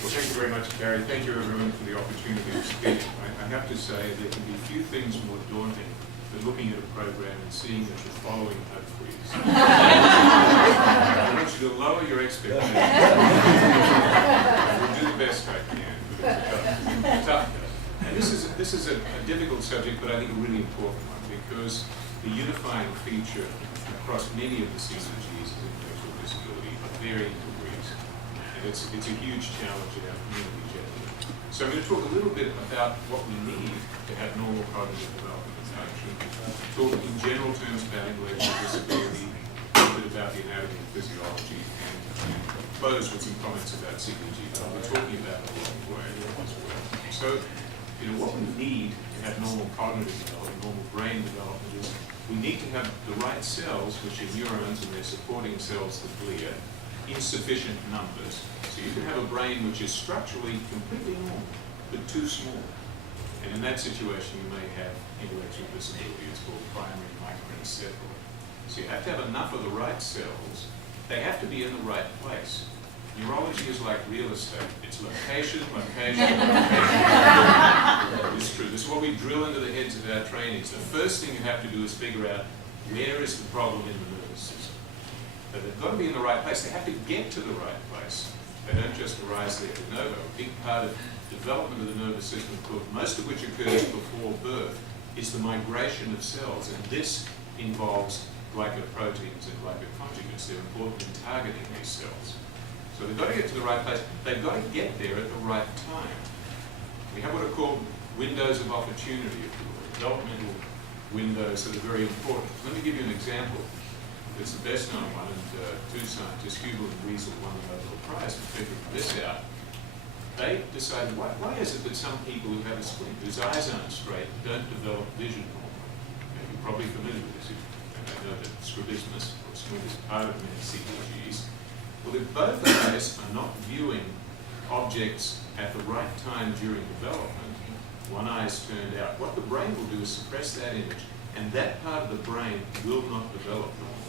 Well, thank you very much, Gary. Thank you, everyone, for the opportunity to speak. I have to say there can be few things more daunting than looking at a program and seeing that you're following Hope Freeze. I want you to lower your expectations. We'll do the best I can, but it's a tough go. And this is a difficult subject, but I think a really important one, because the unifying feature across many of the CDGs is intellectual disability of varying degrees. And it's a huge challenge in our community generally. So I'm going to talk a little bit about what we need to have normal cognitive development and function, talk in general terms about intellectual disability, a little bit about the anatomy and physiology, and close with some comments about CDG. I'll be talking about it along the way as well. So, what we need to have normal cognitive development, normal brain development is we need to have the right cells, which are neurons and their supporting cells, the glia, in sufficient numbers. So you can have a brain which is structurally completely normal, but too small. And in that situation, you may have intellectual disability. It's called primary microencephaly. So you have to have enough of the right cells. They have to be in the right place. Neurology is like real estate. It's location, location, location. It's true. This is what we drill into the heads of our trainees. The first thing you have to do is figure out where is the problem in the nervous system. But they've got to be in the right place. They have to get to the right place. They don't just arise there de novo. A big part of development of the nervous system, most of which occurs before birth, is the migration of cells. And this involves glycoproteins and glycoconjugates. They're important in targeting these cells. So they've got to get to the right place. They've got to get there at the right time. We have what are called windows of opportunity, if you will, developmental windows that are very important. Let me give you an example. It's the best known one, and two scientists, Hubel and Wiesel, won the Nobel Prize for figuring this out. They decided, why is it that some people who have a squint, whose eyes aren't straight, don't develop vision normally? You're probably familiar with this. I know that strabismus, or squint, is part of many CDGs. Well, if both eyes are not viewing objects at the right time during development, one eye is turned out, what the brain will do is suppress that image, and that part of the brain will not develop normally.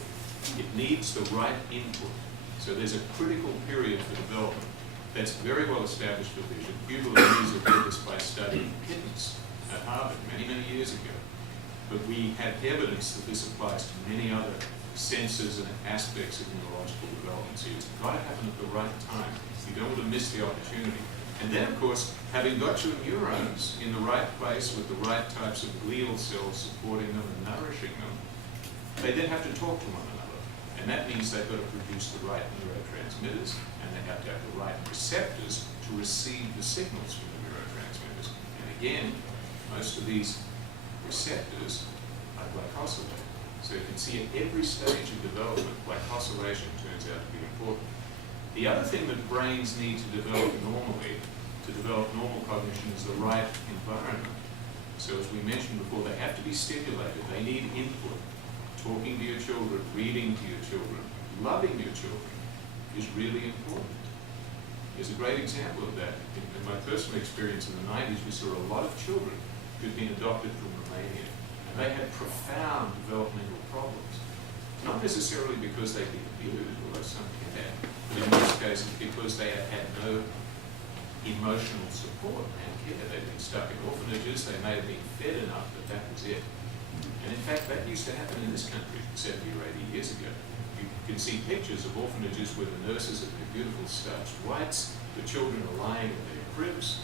It needs the right input. So there's a critical period for development that's very well established for vision. Hubel and Wiesel did this by studying kittens at Harvard many, many years ago. But we have evidence that this applies to many other senses and aspects of neurological development. So it's got to happen at the right time. You don't want to miss the opportunity. And then, of course, having got your neurons in the right place with the right types of glial cells supporting them and nourishing them, they then have to talk to one another. And that means they've got to produce the right neurotransmitters, and they have to have the right receptors to receive the signals from the neurotransmitters. And again, most of these receptors are glycosylated. So you can see at every stage of development, glycosylation turns out to be important. The other thing that brains need to develop normally, to develop normal cognition, is the right environment. So as we mentioned before, they have to be stimulated. They need input. Talking to your children, reading to your children, loving your children is really important. There's a great example of that. In my personal experience in the 90s, we saw a lot of children who'd been adopted from Romania. And they had profound developmental problems. Not necessarily because they'd been abused, although some had, but in most cases because they had had no emotional support and care. They'd been stuck in orphanages, they may have been fed enough, but that was it. And in fact, that used to happen in this country 70 or 80 years ago. You can see pictures of orphanages where the nurses have their beautiful starched whites, the children are lying in their cribs,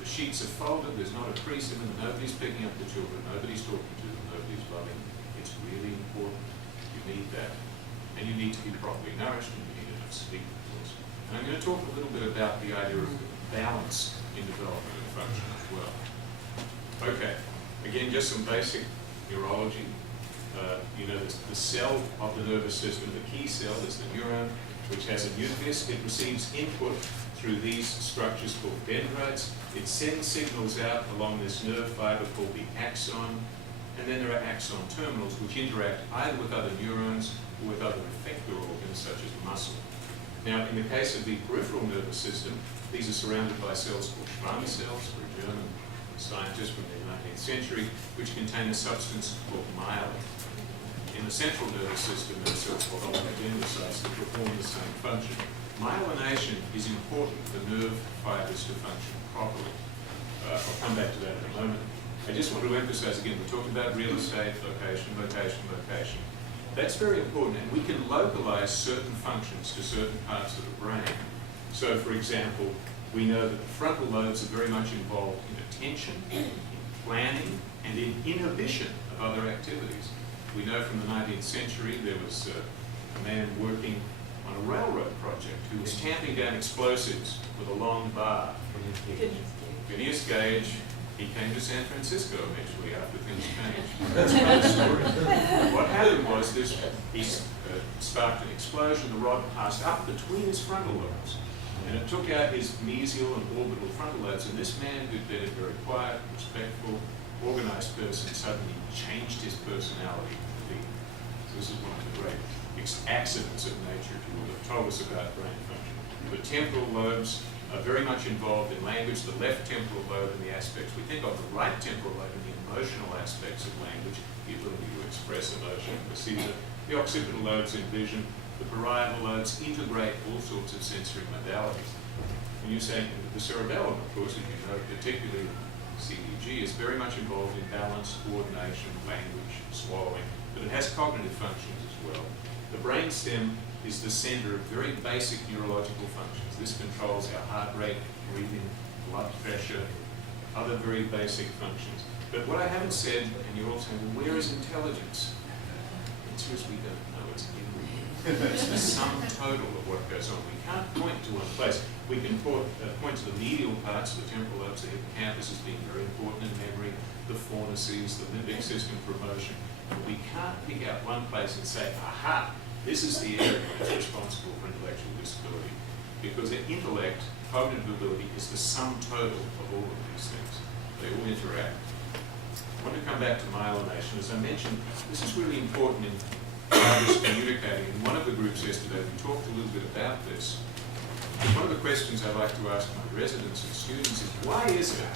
the sheets are folded, there's not a crease in them, nobody's picking up the children, nobody's talking to them, nobody's loving them. It's really important. You need that. And you need to be properly nourished, and you need enough sleep, of course. And I'm going to talk a little bit about the idea of balance in development and function as well. Okay, again, just some basic neurology. The cell of the nervous system, the key cell is the neuron, which has a nucleus. It receives input through these structures called dendrites. It sends signals out along this nerve fiber called the axon, and then there are axon terminals which interact either with other neurons or with other effector organs such as muscle. Now, in the case of the peripheral nervous system, these are surrounded by cells called Schwann cells, for a German scientist from the 19th century, which contain a substance called myelin. In the central nervous system, there are cells called oligodendrocytes that perform the same function. Myelination is important for nerve fibers to function properly. I'll come back to that in a moment. I just want to emphasize again, we talked about real estate, location, location, location. That's very important, and we can localize certain functions to certain parts of the brain. So, for example, we know that the frontal lobes are very much involved in attention, in planning, and in inhibition of other activities. We know from the 19th century there was a man working on a railroad project who was tamping down explosives with a long bar. Phineas Gage, he came to San Francisco eventually after things changed. That's another story. What happened was this, he sparked an explosion, the rod passed up between his frontal lobes, and it took out his mesial and orbital frontal lobes, and this man who'd been a very quiet, respectful, organized person suddenly changed his personality completely. So this is one of the great accidents of nature to have told us about brain function. The temporal lobes are very much involved in language, the left temporal lobe and the aspects we think of, the right temporal lobe and the emotional aspects of language, the ability to express emotion, the occipital lobes in vision, the parietal lobes integrate all sorts of sensory modalities. When you say the cerebellum, of course, as you know, particularly CDG, is very much involved in balance, coordination, language, swallowing, but it has cognitive functions as well. The brainstem is the center of very basic neurological functions. This controls our heart rate, breathing, blood pressure, other very basic functions. But what I haven't said, and you're all saying, well, where is intelligence? The answer is we don't know. It's in It's the sum total of what goes on. We can't point to one place. We can point to the medial parts, the temporal lobes, the hippocampus as being very important in memory, the fornices, the limbic system for emotion. But we can't pick out one place and say, aha, this is the area that's responsible for intellectual disability. Because the intellect, cognitive ability, is the sum total of all of these things. They all interact. I want to come back to myelination. As I mentioned, this is really important in how this communicating. In one of the groups yesterday, we talked a little bit about this. And one of the questions I like to ask my residents and students is, why is it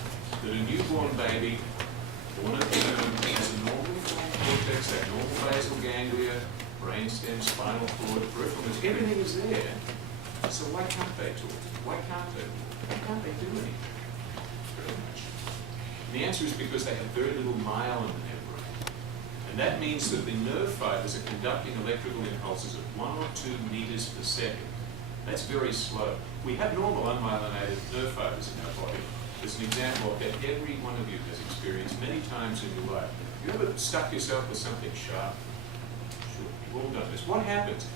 that a newborn baby born at term has a normal cortex, that normal basal ganglia, brainstem, spinal cord, peripheral, everything is there. So why can't they talk? Why can't they? Why can't they do anything? Very much. And the answer is because they have very little myelin in their brain. And that means that the nerve fibers are conducting electrical impulses at 1 or 2 meters per second. That's very slow. We have normal unmyelinated nerve fibers in our body. There's an example of that every one of you has experienced many times in your life. Have you ever stuck yourself with something sharp? Sure, you've all done this. What happens?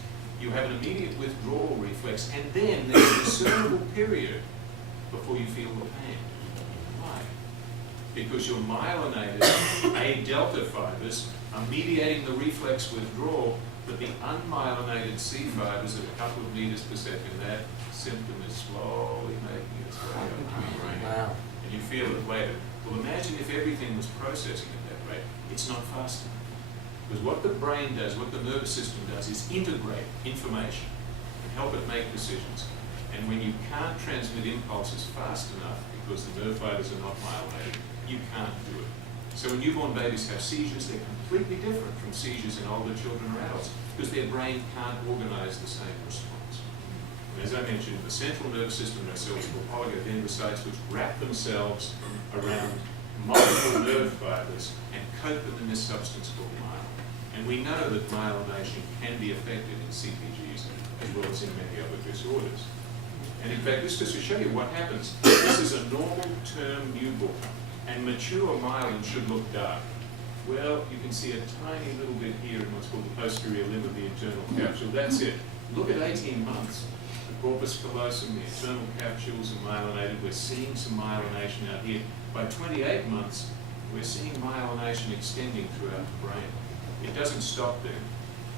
You have an immediate withdrawal reflex, and then there's a discernible period before you feel the pain. Why? Because your myelinated A delta fibers are mediating the reflex withdrawal, but the unmyelinated C fibers at a couple of meters per second, that symptom is slowly making its way up to your brain. Wow. And you feel it later. Well, imagine if everything was processing at that rate. It's not fast enough. Because what the brain does, what the nervous system does, is integrate information and help it make decisions. And when you can't transmit impulses fast enough because the nerve fibers are not myelinated, you can't do it. So when newborn babies have seizures, they're completely different from seizures in older children or adults because their brain can't organize the same response. And as I mentioned, the central nervous system has cells called oligodendrocytes which wrap themselves around multiple nerve fibers and coat them in this substance called myelin. And we know that myelination can be affected in CDGs as well as in many other disorders. And in fact, this is to show you what happens. This is a normal term newborn, and mature myelin should look dark. Well, you can see a tiny little bit here in what's called the posterior limb of the internal capsule. That's it. Look at 18 months. The corpus callosum, the internal capsules are myelinated. We're seeing some myelination out here. By 28 months, we're seeing myelination extending throughout the brain. It doesn't stop there.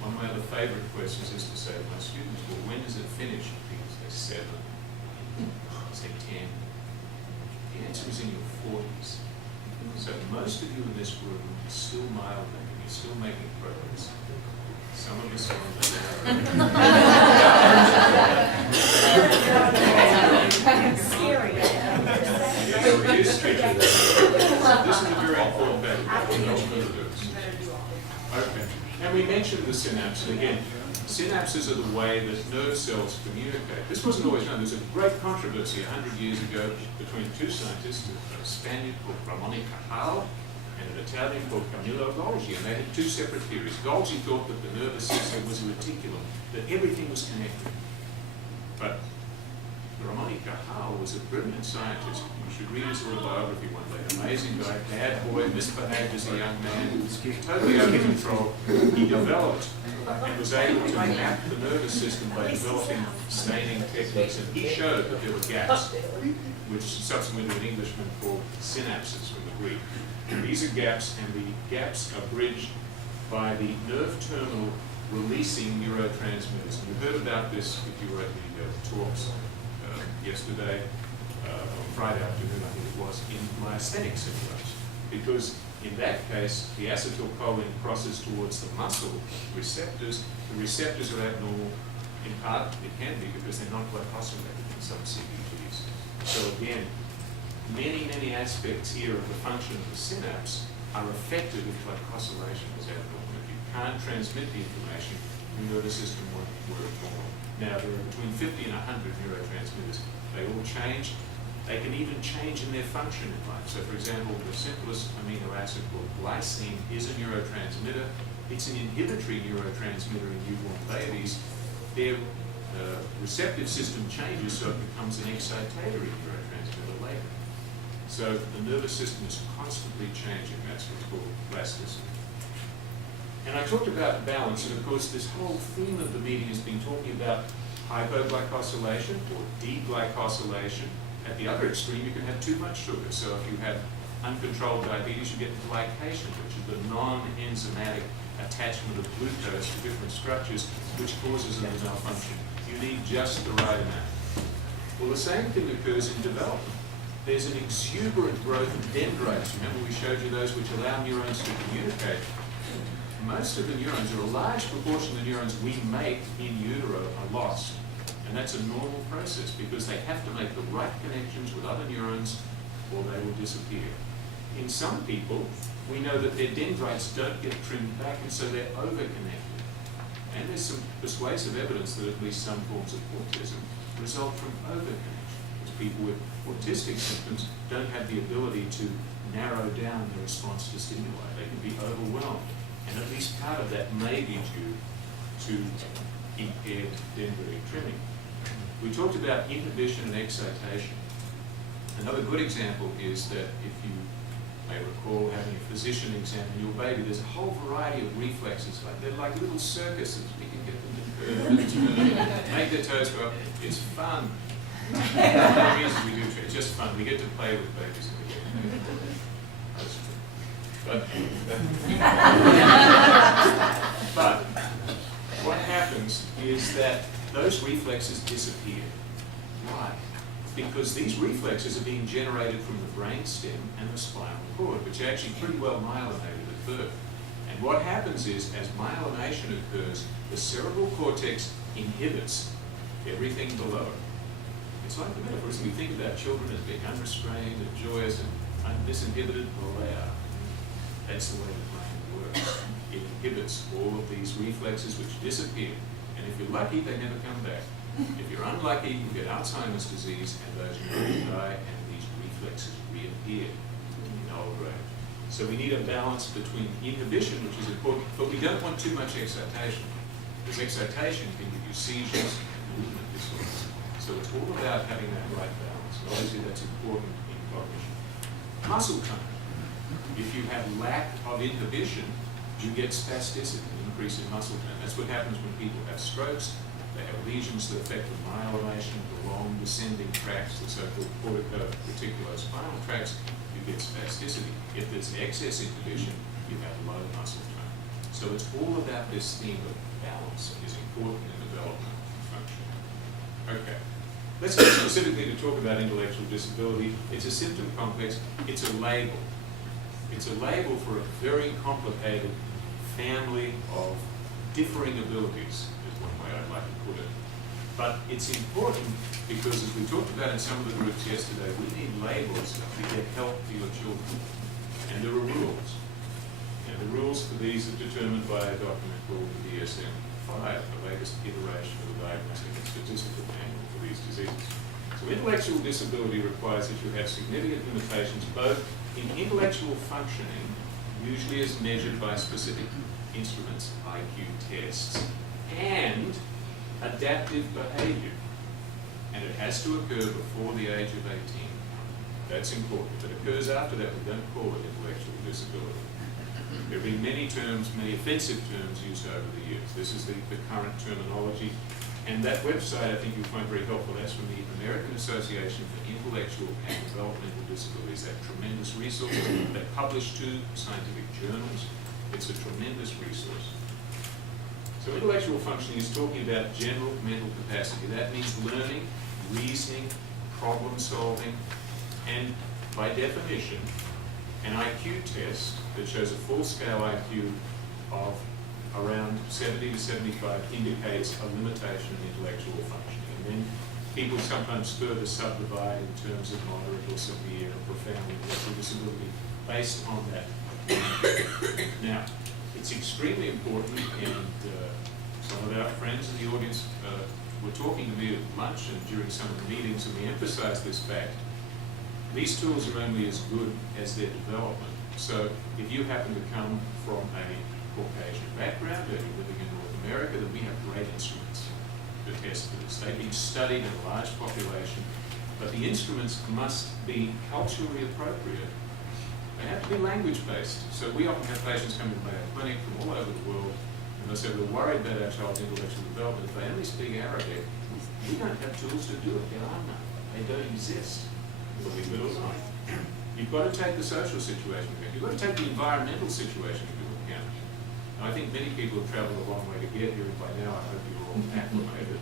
One of my other favorite questions is to say to my students, well, when does it finish? People say 7, say 10. The answer is in your 40s. So most of you in this room are still myelinating, you're still making progress. Some of us are on the This is a very important fact. Okay. And we mentioned the synapse. And again, Synapses are the way that nerve cells communicate. This wasn't always known. There was a great controversy 100 years ago between two scientists, a Spaniard called Ramon y Cajal and an Italian called Camillo Golgi, and they had two separate theories. Golgi thought that the nervous system was a reticulum, that everything was connected. But Ramon y Cajal was a brilliant scientist. You should read his autobiography one day. Amazing guy, bad boy, misbehaved as a young man, totally under control. He developed and was able to map the nervous system by developing staining techniques, and he showed that there were gaps, which subsequently an Englishman called synapses from the Greek. These are gaps, and the gaps are bridged by the nerve terminal releasing neurotransmitters. And you heard about this if you were at the talks yesterday, on Friday afternoon, I think it was, in myasthenic syndromes. Because in that case, the acetylcholine crosses towards the muscle receptors. The receptors are abnormal. In part, it can be because they're not glycosylated in some CDGs. So again, many aspects here of the function of the synapse are affected if glycosylation is abnormal. If you can't transmit the information, your nervous system won't work normal. Now, there are between 50 and 100 neurotransmitters. They all change. They can even change in their function in life. So, for example, the simplest amino acid called glycine is a neurotransmitter. It's an inhibitory neurotransmitter in newborn babies. Their receptive system changes, so it becomes an excitatory neurotransmitter later. So the nervous system is constantly changing. That's what's called plasticity. And I talked about balance, and of course this whole theme of the meeting has been talking about hypoglycosylation or deglycosylation. At the other extreme, you can have too much sugar. So if you have uncontrolled diabetes, you get glycation, which is the non-enzymatic attachment of glucose to different structures, which causes a malfunction. You need just the right amount. Well, the same thing occurs in development. There's an exuberant growth of dendrites. Remember we showed you those which allow neurons to communicate. Most of the neurons, or a large proportion of the neurons we make in utero, are lost. And that's a normal process because they have to make the right connections with other neurons or they will disappear. In some people, we know that their dendrites don't get trimmed back, and so they're overconnected. And there's some persuasive evidence that at least some forms of autism result from overconnection. Because people with autistic symptoms don't have the ability to narrow down their response to stimuli. They can be overwhelmed. And at least part of that may be due to impaired dendritic trimming. We talked about inhibition and excitation. Another good example is that if you may recall having a physician examine your baby, there's a whole variety of reflexes. They're like little circuses. We can get them to curve and turn, make their toes go up. It's fun. The reasons we do it, it's just fun. We get to play with babies. But what happens is that those reflexes disappear. Why? Because these reflexes are being generated from the brainstem and the spinal cord, which are actually pretty well myelinated at birth. And what happens is, as myelination occurs, the cerebral cortex inhibits everything below it. It's like the metaphors. We think about children as being unrestrained and joyous and disinhibited. Well, they are. That's the way the brain works. It inhibits all of these reflexes which disappear. And if you're lucky, they never come back. If you're unlucky, you get Alzheimer's disease and those neurons die and these reflexes reappear in old age. So we need a balance between inhibition, which is important, but we don't want too much excitation. Because excitation can give you seizures and movement disorders. So it's all about having that right balance. And obviously that's important in cognition. Muscle tone. If you have lack of inhibition, you get spasticity, increase in muscle tone. That's what happens when people have strokes. They have lesions that affect the myelination, the long descending tracts, the so-called cortico-reticulospinal tracts. You get spasticity. If there's excess inhibition, you have low muscle tone. So it's all about this theme of balance is important in development function. Okay. Let's go specifically to talk about intellectual disability. It's a symptom complex. It's a label. It's a label for a very complicated family of differing abilities, is one way I'd like to put it. But it's important because, as we talked about in some of the groups yesterday, we need labels to get help for your children. And there are rules. And the rules for these are determined by a document called the DSM-5. 5, the latest iteration of the Diagnostic and Statistical Manual for these diseases. So intellectual disability requires that you have significant limitations both in intellectual functioning, usually as measured by specific instruments, IQ tests, and adaptive behavior. And it has to occur before the age of 18. That's important. If it occurs after that, we don't call it intellectual disability. There have been many terms, many offensive terms used over the years. This is the current terminology. And that website I think you'll find very helpful. That's from the American Association for Intellectual and Developmental Disabilities, that tremendous resource. They publish 2 scientific journals. It's a tremendous resource. So intellectual functioning is talking about general mental capacity. That means learning, reasoning, problem solving, and by definition, an IQ test that shows a full-scale IQ of around 70 to 75 indicates a limitation in intellectual functioning. And then people sometimes further subdivide in terms of moderate or severe or profound intellectual disability based on that. Now, it's extremely important, and some of our friends in the audience were talking to me at lunch and during some of the meetings, and we emphasized this fact. These tools are only as good as their development. So if you happen to come from a Caucasian background, or you're living in North America, then we have great instruments to test for this. They've been studied in a large population, but the instruments must be culturally appropriate. They have to be language-based. So we often have patients come into our clinic from all over the world, and they say, we're worried about our child's intellectual development. If they only speak Arabic, we don't have tools to do it. There are none. They don't exist. Believe it or not. You've got to take the social situation into account. You've got to take the environmental situation into account. And I think many people have traveled a long way to get here, and by now I hope you're all acclimated.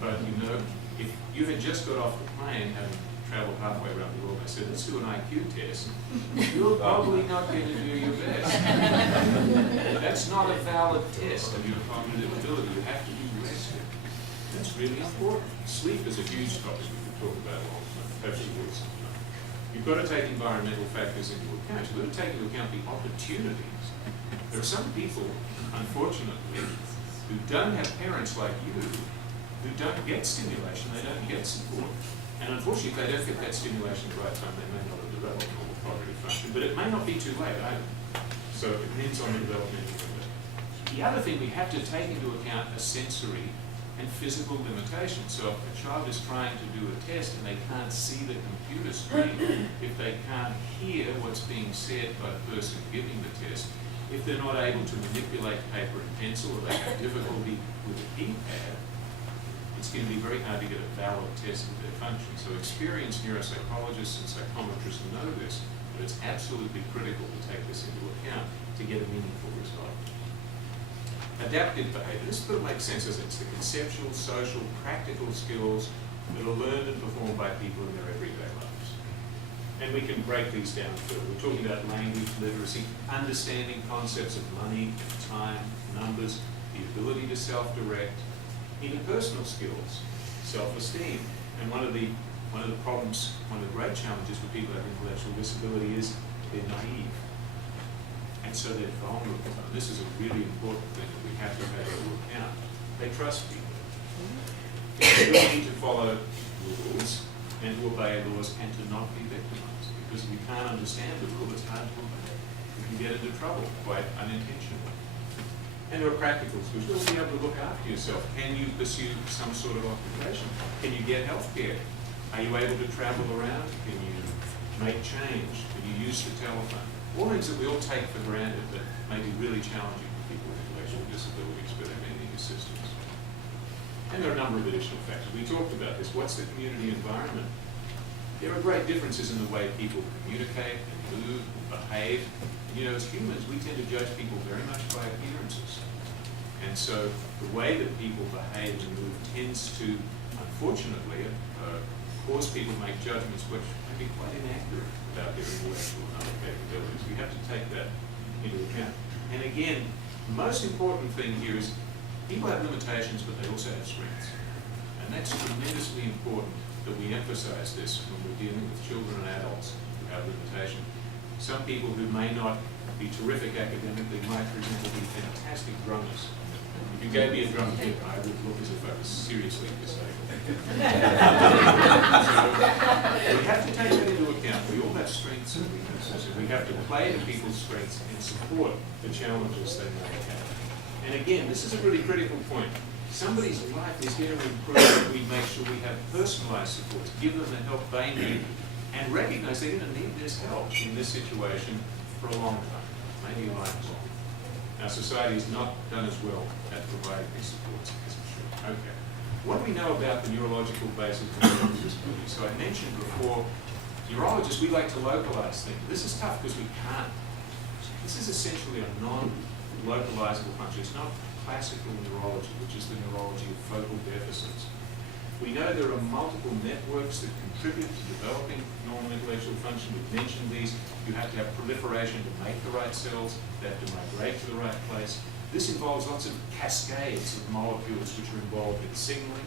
But you know, if you had just got off the plane, having traveled halfway around the world, I said, let's do an IQ test, you're probably not going to do your best. That's not a valid test of your cognitive ability. You have to be rested. That's really important. Sleep is a huge topic we could talk about a long time. You've got to take environmental factors into account. You've got to take into account the opportunities. There are some people, unfortunately, who don't have parents like you, who don't get stimulation, they don't get support. And unfortunately, if they don't get that stimulation at the right time, they may not have developed normal cognitive function. But it may not be too late either. So it depends on the developmental window. The other thing we have to take into account are sensory and physical limitations. So if a child is trying to do a test and they can't see the computer screen, if they can't hear what's being said by the person giving the test, if they're not able to manipulate paper and pencil, or they have difficulty with a keypad, it's going to be very hard to get a valid test of their function. So experienced neuropsychologists and psychometrists know this, but it's absolutely critical to take this into account to get a meaningful result. Adaptive behavior. This sort of makes sense as it's the conceptual, social, practical skills that are learned and performed by people in their everyday lives. And we can break these down further. We're talking about language literacy, understanding concepts of money, time, numbers, the ability to self-direct, interpersonal skills, self-esteem. And one of the problems, one of the great challenges for people who have intellectual disability is they're naive. And so they're vulnerable. And this is a really important thing that we have to take into account. They trust people. The ability to follow rules and to obey laws and to not be victimized. Because if you can't understand the rule, it's hard to obey. You can get into trouble quite unintentionally. And there are practical skills. You'll be able to look after yourself. Can you pursue some sort of occupation? Can you get health care? Are you able to travel around? Can you make change? Can you use the telephone? All things that we all take for granted that may be really challenging for people with intellectual disabilities, but they may need assistance. And there are a number of additional factors. We talked about this. What's the community environment? There are great differences in the way people communicate and move and behave. And, you know, as humans, we tend to judge people very much by appearances. And so the way that people behave and move tends to, unfortunately, cause people to make judgments which may be quite inaccurate about their intellectual and other capabilities. We have to take that into account. And again, the most important thing here is people have limitations, but they also have strengths. And that's tremendously important that we emphasize this when we're dealing with children and adults who have limitation. Some people who may not be terrific academically might, for example, be fantastic drummers. If you gave me a drum kit, I would look as if I was seriously disabled. So we have to take that into account. We all have strengths and weaknesses, and we have to play to people's strengths and support the challenges they may have. And again, this is a really critical point. Somebody's life is going to improve if we make sure we have personalised support, give them the help they need, and recognise they're going to need this help in this situation for a long time, maybe lifelong. Our society has not done as well at providing these supports as it should. Okay. What do we know about the neurological basis of mental disability? So I mentioned before, neurologists, we like to localise things. This is tough because we can't. This is essentially a non-localisable function. It's not classical neurology, which is the neurology of focal deficits. We know there are multiple networks that contribute to developing normal intellectual function. We've mentioned these. You have to have proliferation to make the right cells. They have to migrate to the right place. This involves lots of cascades of molecules which are involved in signaling.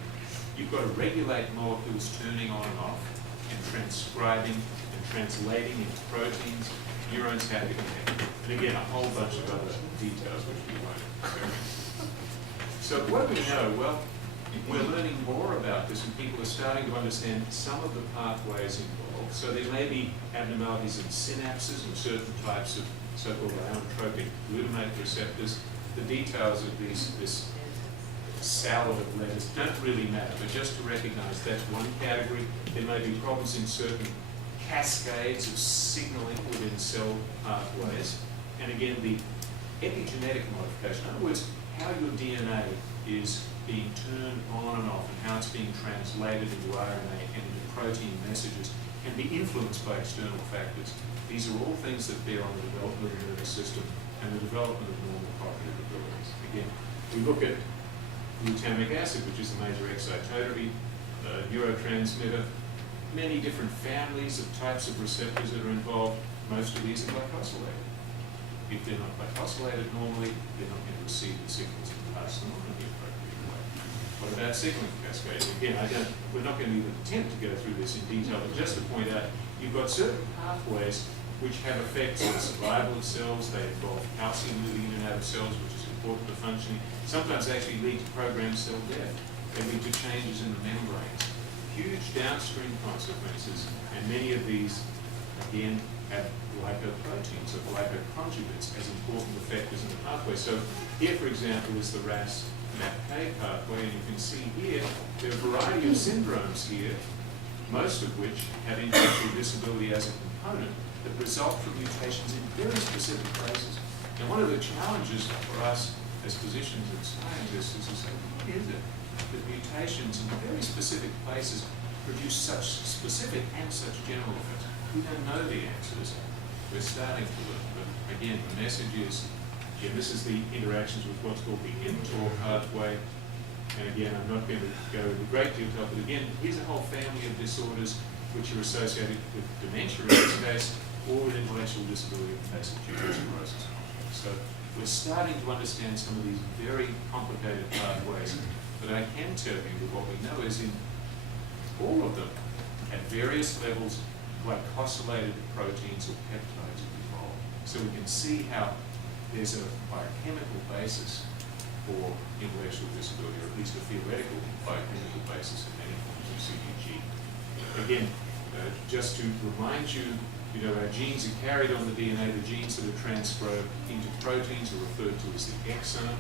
You've got to regulate molecules turning on and off and transcribing and translating into proteins. Neurons have to connect. And again, a whole bunch of other details which we won't go into. So what do we know? Well, we're learning more about this, and people are starting to understand some of the pathways involved. So there may be abnormalities in synapses and certain types of so-called ionotropic glutamate receptors. The details of this salad of letters don't really matter, but just to recognize that's one category. There may be problems in certain cascades of signaling within cell pathways. And again, the epigenetic modification, in other words, how your DNA is being turned on and off and how it's being translated into RNA and into protein messages can be influenced by external factors. These are all things that bear on the development of the nervous system and the development of normal cognitive abilities. Again, we look at glutamic acid, which is a major excitatory neurotransmitter, many different families of types of receptors that are involved. Most of these are glycosylated. If they're not glycosylated normally, they're not going to receive the signals and pass them on in the appropriate way. What about signaling cascades? Again, we're not going to even attempt to go through this in detail, but just to point out, you've got certain pathways which have effects on the survival of cells. They involve calcium moving in and out of cells, which is important to functioning. Sometimes they actually lead to programmed cell death. They lead to changes in the membranes. Huge downstream consequences, and many of these, again, have glycoproteins or glycoconjugates as important effectors in the pathway. So here, for example, is the RAS-MAPK pathway, and you can see here there are a variety of syndromes here, most of which have intellectual disability as a component that result from mutations in very specific places. Now, one of the challenges for us as physicians and scientists is to say, what is it that mutations in very specific places produce such specific and such general effects? We don't know the answers. We're starting to look, but again, the message is, again, this is the interactions with what's called the mTOR pathway. And again, I'm not going to go into great detail, but again, here's a whole family of disorders which are associated with dementia in this case, or with intellectual disability in the case of tuberous sclerosis. So we're starting to understand some of these very complicated pathways, but I can tell you that what we know is in all of them, at various levels, glycosylated proteins or peptides are involved. So we can see how there's a biochemical basis for intellectual disability, or at least a theoretical biochemical basis in many forms of CDG. Again, just to remind you, our genes are carried on the DNA. The genes that are transcribed into proteins are referred to as the exome.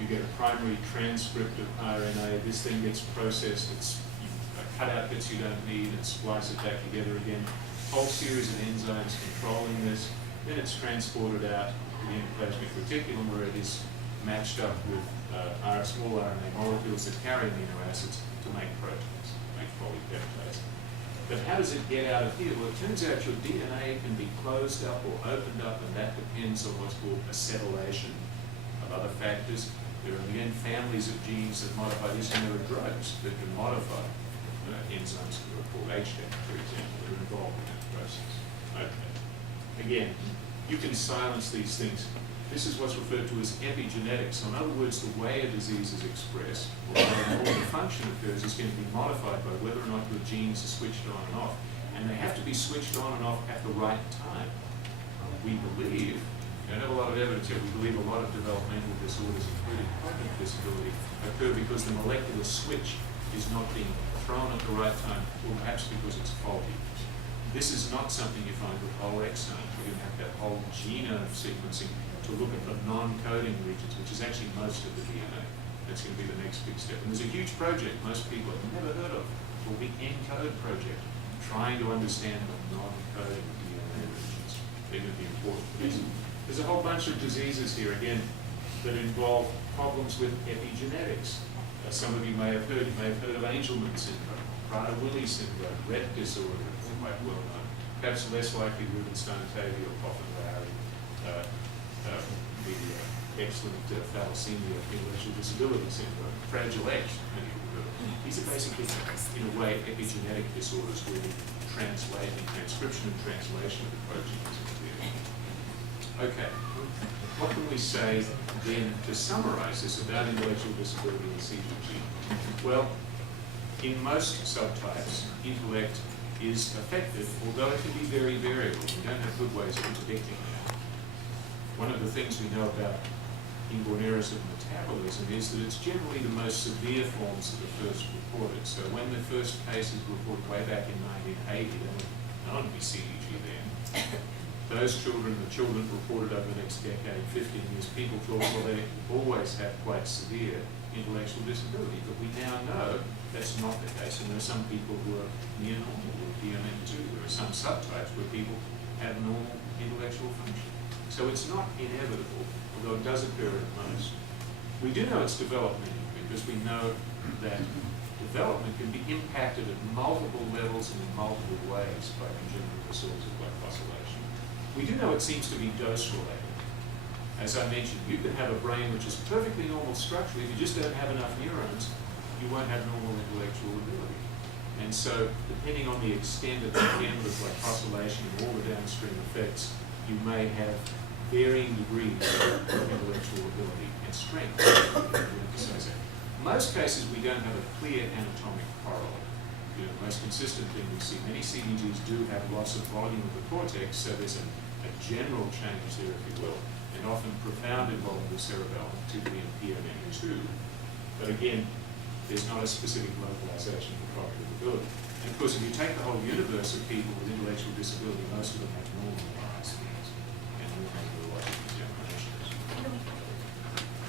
You get a primary transcript of RNA. This thing gets processed. You cut out bits you don't need and splice it back together again. Whole series of enzymes controlling this. Then it's transported out to the endoplasmic reticulum where it is matched up with small RNA molecules that carry amino acids to make proteins, make polypeptides. But how does it get out of here? Well, it turns out your DNA can be closed up or opened up, and that depends on what's called acetylation of other factors. There are, again, families of genes that modify this, and there are drugs that can modify enzymes that are called HDAC, for example, that are involved in that process. Okay. Again, you can silence these things. This is what's referred to as epigenetics. So in other words, the way a disease is expressed, or how the function occurs, is going to be modified by whether or not your genes are switched on and off. And they have to be switched on and off at the right time. We believe We don't have a lot of evidence yet. We believe a lot of developmental disorders, including cognitive disability, occur because the molecular switch is not being thrown at the right time, or perhaps because it's faulty. This is not something you find with whole exomes. We're going to have that whole genome sequencing to look at the non-coding regions, which is actually most of the DNA. That's going to be the next big step. And there's a huge project most people have never heard of, called the ENCODE project, trying to understand the non-coding DNA regions. They're going to be important for this. There's a whole bunch of diseases here, again, that involve problems with epigenetics. Some of you may have heard of Angelman syndrome, Prader-Willi syndrome, Rett disorder, quite well known. Perhaps less likely Rubenstein-Tovey or Coffin-Lowry, the excellent thalassemia, intellectual disability syndrome, Fragile X, many of you heard of. These are basically, in a way, epigenetic disorders where the transcription and translation of the proteins is clear. Okay, what can we say then to summarize this about intellectual disability and CDG? Well, in most subtypes, intellect is affected, although it can be very variable. We don't have good ways of predicting that. One of the things we know about inborn errors of metabolism is that it's generally the most severe forms that are first reported. So when the first case is reported way back in 1980, there was known to be CDG then. Those children, the children reported over the next decade, 15 years, people thought, well, they always have quite severe intellectual disability. But we now know that's not the case. And there are some people who are near normal with DMN2. There are some subtypes where people have normal intellectual function. So it's not inevitable, although it does occur at most. We do know it's developmental because we know that development can be impacted at multiple levels and in multiple ways by congenital disorders of glycosylation. We do know it seems to be dose-related. As I mentioned, you can have a brain which is perfectly normal structurally. If you just don't have enough neurons, you won't have normal intellectual ability. And so, depending on the extent of the gamut of glycosylation and all the downstream effects, you may have varying degrees of intellectual ability and strength. Most cases, we don't have a clear anatomic correlate. The most consistent thing we see, many CDGs do have loss of volume of the cortex, so there's a general change there, if you will, and often profound involvement of cerebellum, particularly in PMN2. But again, there's not a specific localization for cognitive ability. And of course, if you take the whole universe of people with intellectual disability, most of them have normal eyes and normal neurologic examinations.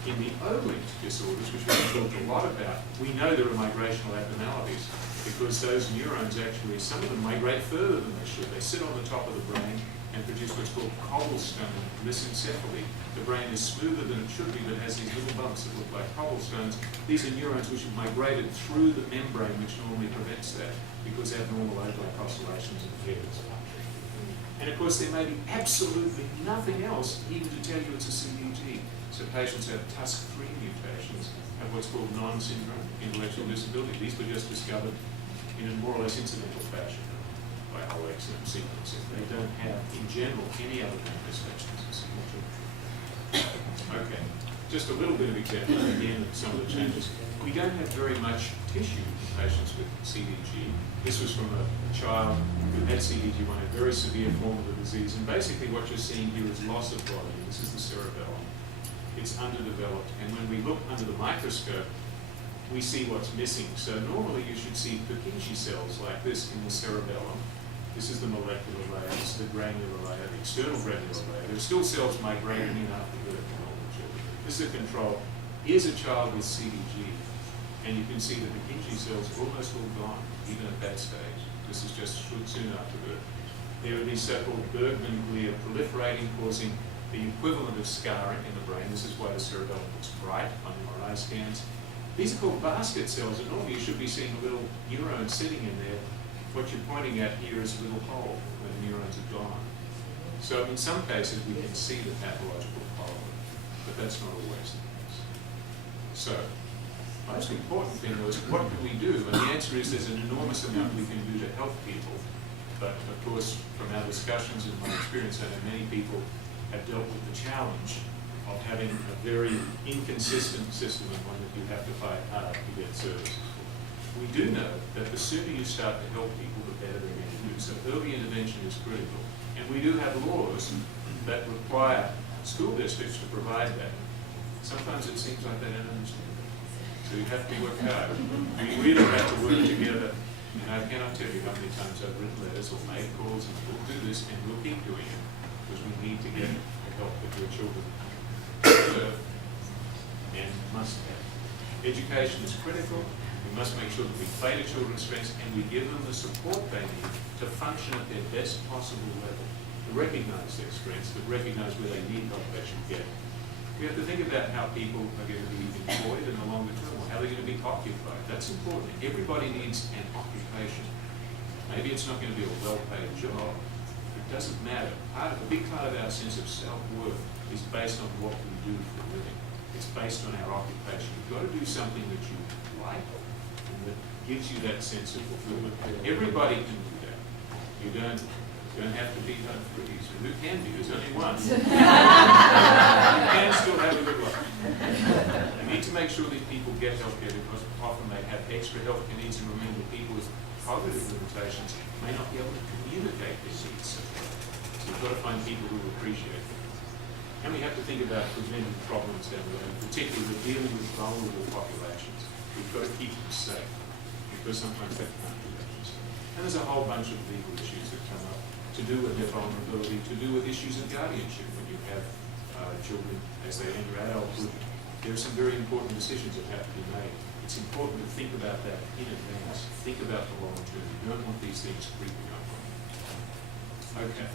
In the O-linked disorders, which we've talked a lot about, we know there are migrational abnormalities because those neurons actually, some of them migrate further than they should. They sit on the top of the brain and produce what's called cobblestone lissencephaly. The brain is smoother than it should be, but has these little bumps that look like cobblestones. These are neurons which have migrated through the membrane, which normally prevents that because they have normal glycosylations and pairs. And of course, there may be absolutely nothing else even to tell you it's a CDG. So patients who have TUSC3 mutations have what's called non-syndrome intellectual disability. These were just discovered in a more or less incidental fashion by whole exome sequencing. They don't have, in general, any other manifestations of CDG. Okay, just a little bit of example again of some of the changes. We don't have very much tissue in patients with CDG. This was from a child who had CDG1, a very severe form of the disease. And basically what you're seeing here is loss of volume. This is the cerebellum. It's underdeveloped. And when we look under the microscope, we see what's missing. So normally you should see Purkinje cells like this in the cerebellum. This is the molecular layer, this is the granular layer, the external granular layer. There are still cells migrating in after birth in normal children. This is a control. Here's a child with CDG, and you can see the Purkinje cells are almost all gone, even at that stage. This is just soon after birth. There are these so-called Bergman glia proliferating, causing the equivalent of scarring in the brain. This is why the cerebellum looks bright on MRI scans. These are called basket cells, and normally you should be seeing a little neuron sitting in there. What you're pointing at here is a little hole where the neurons are gone. So in some cases we can see the pathological correlate, but that's not always the case. So, most important thing was, what can we do? And the answer is there's an enormous amount we can do to help people. But of course, from our discussions and my experience, I know many people have dealt with the challenge of having a very inconsistent system and one that you have to fight hard to get services for. We do know that the sooner you start to help people, the better they're going to do. So early intervention is critical. And we do have laws that require school districts to provide that. Sometimes it seems like they don't understand it. So you have to work hard. We really have to work together. And I cannot tell you how many times I've written letters or made calls, and we'll do this and we'll keep doing it because we need to get the help that your children deserve and must have. Education is critical. We must make sure that we play to children's strengths and we give them the support they need to function at their best possible level, to recognize their strengths, to recognize where they need help they should get. We have to think about how people are going to be employed in the longer term, or how they're going to be occupied. That's important. Everybody needs an occupation. Maybe it's not going to be a well-paid job. It doesn't matter. A big part of our sense of self-worth is based on what we do for a living. It's based on our occupation. You've got to do something that you like and that gives you that sense of fulfillment. Everybody can do that. You don't have to be home free. So who can be? There's only one. You can still have a good life. You need to make sure that people get health care because often they have extra health care needs, and remember, people with cognitive limitations may not be able to communicate their needs. So you've got to find people who appreciate it. And we have to think about preventing problems down the road, particularly with dealing with vulnerable populations. We've got to keep them safe because sometimes they can't do that. And there's a whole bunch of legal issues that come up to do with their vulnerability, to do with issues of guardianship when you have children as they enter adulthood. There are some very important decisions that have to be made. It's important to think about that in advance. Think about the long term. You don't want these things creeping up on you. Okay.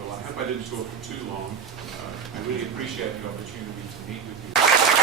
Well, I hope I didn't talk for too long. I really appreciate the opportunity to meet with you.